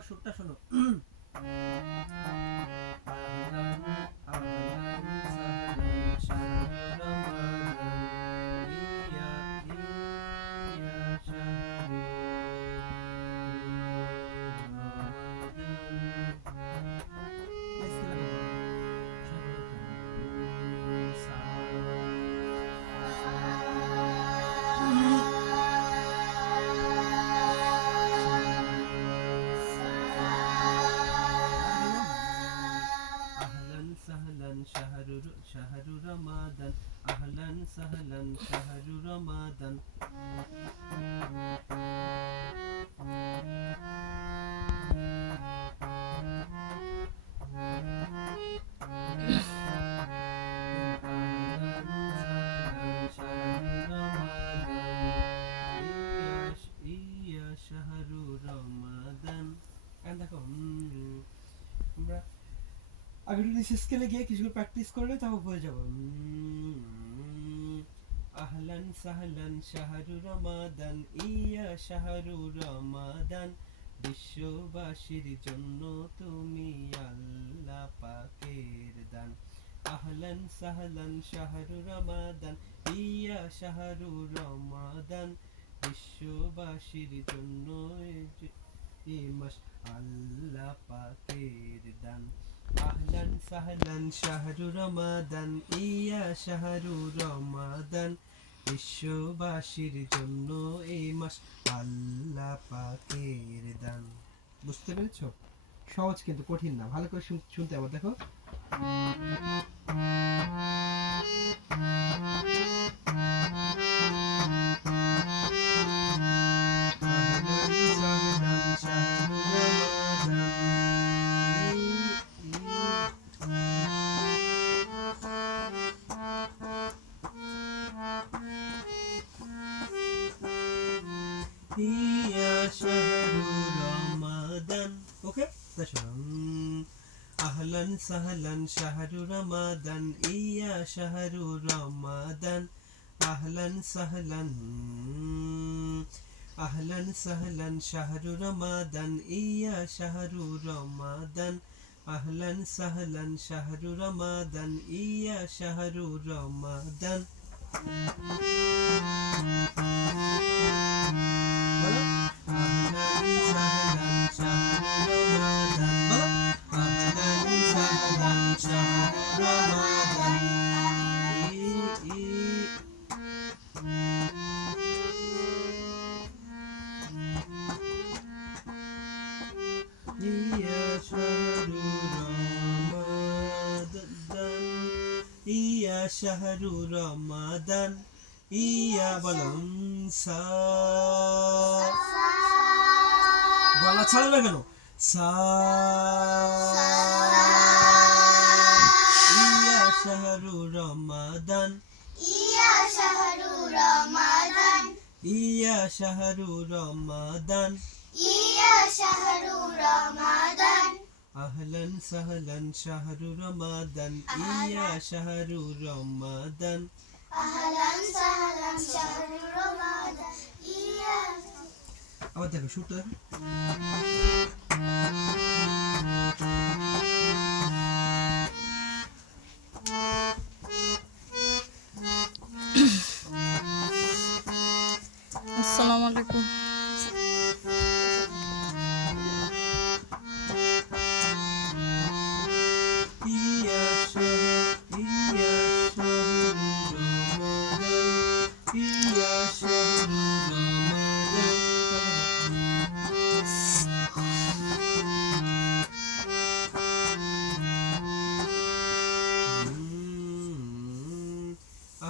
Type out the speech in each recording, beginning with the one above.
দেখো সুরটা শোনো। আহলান আহলান সাহলান শাহরু রমাদান ইয়া ইয়া শাহরু শাহরু রমাদান আহলান সাহলান শাহরু রমাদান শাহরু রমাদান। দেখো আমরা আগে যদি স্কেলে গিয়ে কিছুগুলো প্র্যাকটিস করলে তারপর হয়ে যাবো। আহলান সাহলান শাহরু রমাদান ইয়া শাহরু রমাদান বিশ্ববাসীর জন্য তুমি আল্লাহ পাকের দান। আহলান সাহলান শাহরু রমাদান ইয়া শাহরু রমাদান বিশ্ববাসীর জন্য এই মাস আল্লাহ পাকের দান। আহলান সাহলান শাহরু রমাদান ইয়া শাহরু রমাদান বিশ্ববাসীর জন্য এই মাস আল্লাহ পাকের দান। বুঝতে পেরেছো? সহজ কিন্তু কঠিন না, ভালো করে শুনতে হবে। দেখো ওকে, আহলান সাহলান শাহরু রমাদান ইয়া শাহরু রমাদান আহলান সাহলান আহলান সাহলান শাহরু রমাদান ইয়া শাহরু রমাদান আহলান সাহলান শাহরু রমাদান ইয়া শাহরু রমাদান। ইয়া শাহরু রমাদান ইয়া বলম সা গলা ছাড়বে কেন? সা ইয়া শাহরু রমাদান ইয়া শাহরু রমাদান ইয়া শাহরু রমাদান ইয়া শাহরু রমাদান আহলান সাহলান শাহরু রমাদান ইয়া শাহরু রমাদান আহলান সাহলান শাহরু রমাদান ইয়া। আবার দেখো শুরুটা দেখো। আসসালামু আলাইকুম।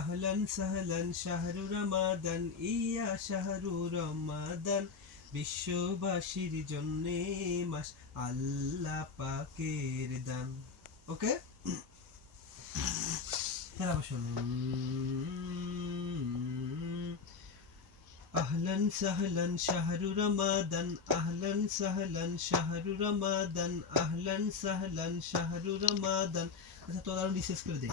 আহলান সাহলান শাহরু রমাদান ইয়া শাহরু রমাদান বিশ্ববাসীর জন্য মাস আল্লাহ পাকের দান। ওকে, আবার শুনুন। আহলান সাহলান শাহরু রমাদান আহলান সাহলান শাহরু রমাদান আহলান সাহলান শাহরু রমাদান। আচ্ছা, তো আরো রিসার্চ করে দেই।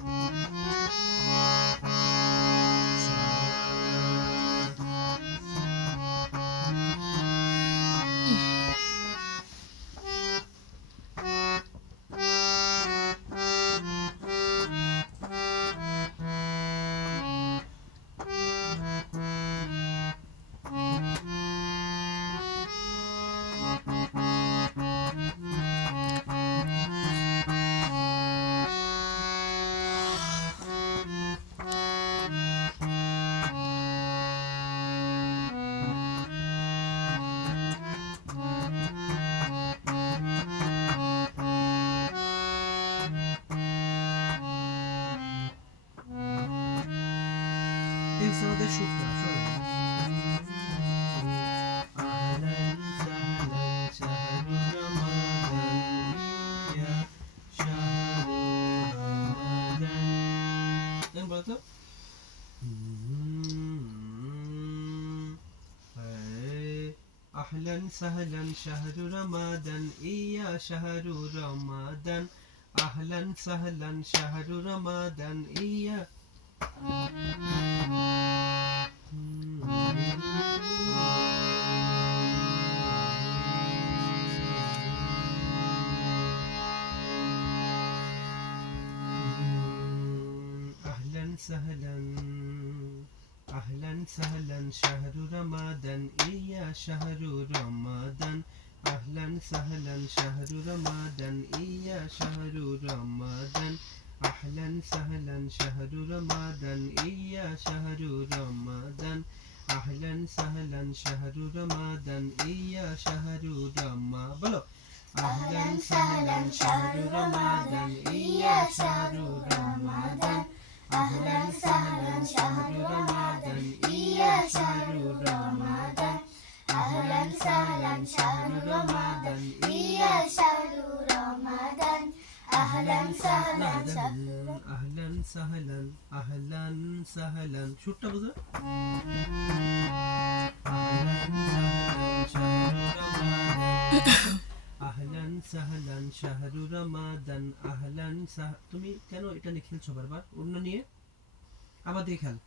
এটা আমাদের সূত্র আহলান সাহলান শাহরু রমাদান ইয়া শাহরু রমাদান বলতো أهلا سهلا شهر رمضان إيا شهر رمضان أهلا سهلا شهر رمضان إيا أهلا سهلا أهلا سهلا شهر رمضان إيا شهر رمضان أهلا سهلا شهر رمضان إيا شهر رمضان أهلا سهلا شهر رمضان إيا شهر رمضان أهلا سهلا شهر رمضان إيا شهر رمضان بلو أهلا سهلا شهر رمضان إيا شهر رمضان أهلا سهلا شهر رمضان إيا شهر رمضان أهلا سهلا شهر رمضان إيا شهر رمضان أهلا سهلا أهلا سهلا أهلا سهلا شو بتقول আহলান সাহলান শাহরু রমাদান আহলান সাহ তুমি কেন এটা নিয়ে খেলছো বারবার অন্য নিয়ে আবার দিয়ে খেল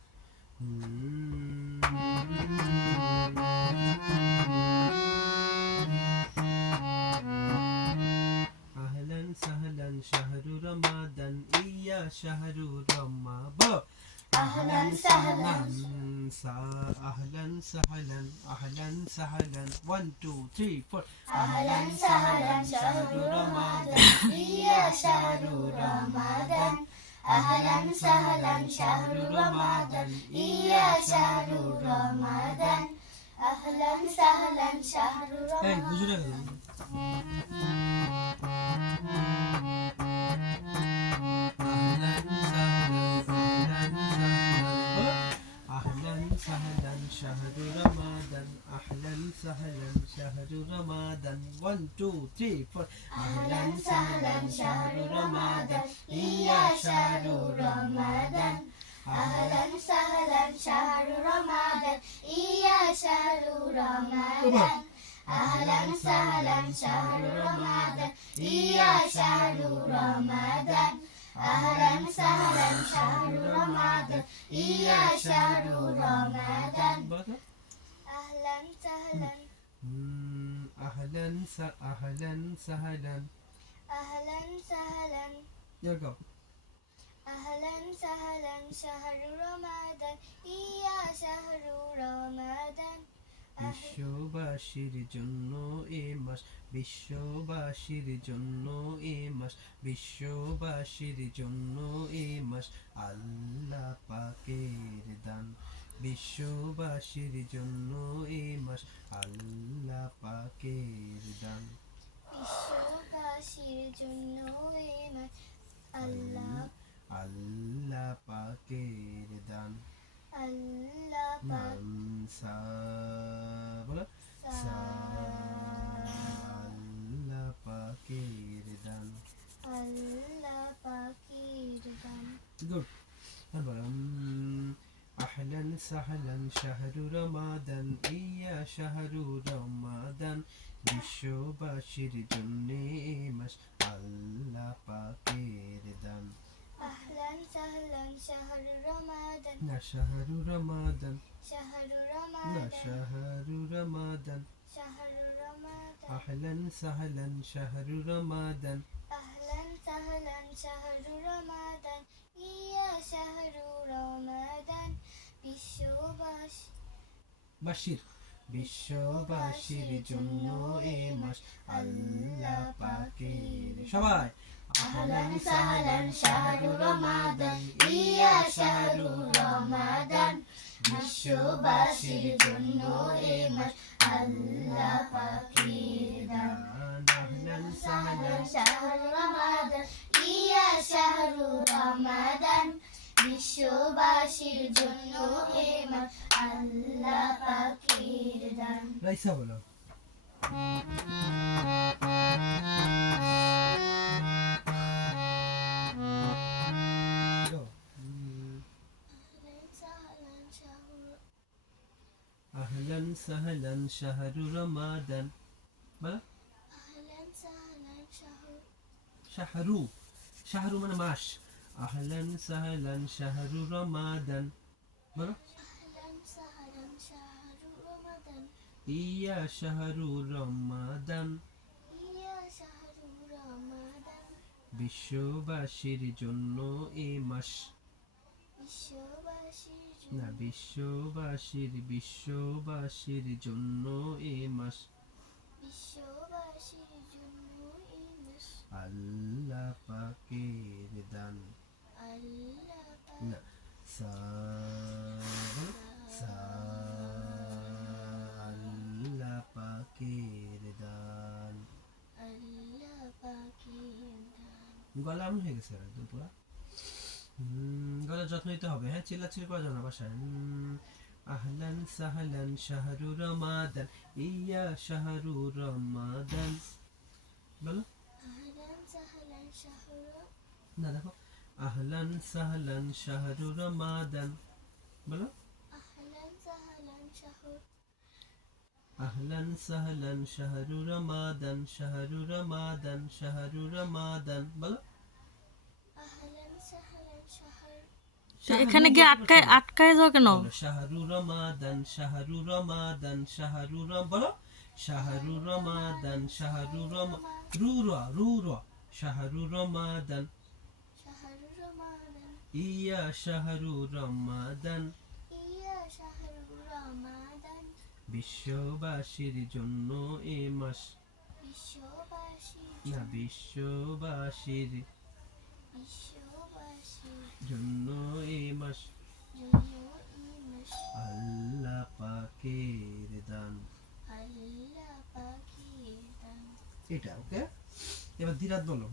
আহলান সাহলান শাহরু রমাদান ইয়া শাহরু রমাদান أهلا سهلا أهلا سهلا أهلا سهلا 1 2 3 4 أهلا سهلا شهر رمضان يا شهر رمضان أهلا سهلا شهر رمضان يا شهر رمضان أهلا سهلا شهر رمضان سهلا شهر رمضان أهلا سهلا شهر رمضان 1 2 3 4 أهلا سهلا شهر رمضان يا شهر رمضان أهلا سهلا شهر رمضان يا شهر رمضان أهلا سهلا شهر رمضان يا شهر رمضان أهلا سهلا شهر رمضان يا شهر رمضان أهلا سهلا أهلا أهلا سهلا أهلا سهلا يلا أهلا سهلا شهر رمضان يا شهر رمضان বিশ্ববাসীর জন্য এ মাস বিশ্ববাসীর জন্য এ মাস বিশ্ববাসীর জন্য এ মাস আল্লাহ পাকের দান বিশ্ববাসীর জন্য এ মাস আল্লাহ পাকের দান বিশ্ববাসীর জন্য এ মাস আল্লাহ আল্লাহ পাকের দান আল্লাহ পাক সা বলো সা আল্লাহ পাকের দান আল্লাহ পাকের দান গুড বলো أهلا سهلا شهر رمضان إيا شهر رمضان বিশ্ববাসীর জন্যে মাস আল্লাহ পাকের দান أهلا سهلا شهر رمضان না শাহরু রমাদান شهر না رمضان শাহরু রমাদান شهر رمضان أهلا سهلا شهر رمضان أهلا سهلا شهر رمضان يا شهر رمضان বিশ্ববাসী বাশির বিশ্ববাসীর জন্য এ মাস আল্লাহ পাকের সবাই أهلا سهلا شهر رمضان يا شهر رمضان বিশ্ববাসীর জন্য এ মাস আল্লাহ পাকের দান أهلا سهلا شهر رمضان يا شهر رمضان বিশ্ববাসী বিশ্ববাসীর জন্য এ মাস আল্লাহ পাকের দান। রাইসা বলো। আহলান সাহলান শাহরু রমাদান বলো। শাহরু, শাহরু মানে মাস। আহলান সাহলান শাহরু রমাদান বলো। ইয়া শাহরু রমাদান, বিশ্ববাসীর জন্য এ মাস। না, বিশ্ববাসীর জন্য এ মাস আল্লাহ পাকের দান। না, আল্লাহ পাকের দান। গলা এমন হয়ে গেছে একদম পুরা। গলা যত্ন নিতে হবে, হ্যাঁ, চিল্লাচিল্লি করা যাবে না বাসায়। আহলান সাহলান শাহরু রমাদান, ইয়া শাহরু রমাদান বলো। না, দেখো, আহলান সাহলান শাহরু রমাদান বলো। আহলান সাহলান শাহরু রমাদান, শাহরু রমাদান, শাহরু রমাদান বলো। এখানে গিয়ে আটকায় যাও কেন? শাহরু রমাদান, শাহরু রমাদান, শাহরু রম বলো। শাহরু রমাদান, শাহরু রম রু র শাহরু রমাদান, ইয়া শাহরু রমাদান, বিশ্ববাসীর জন্য এ মাস। না, বিশ্ববাসীর জন্য এ মাস আল্লাহ পাকের দান। এটা ওকে। এবার দিরাত বলো।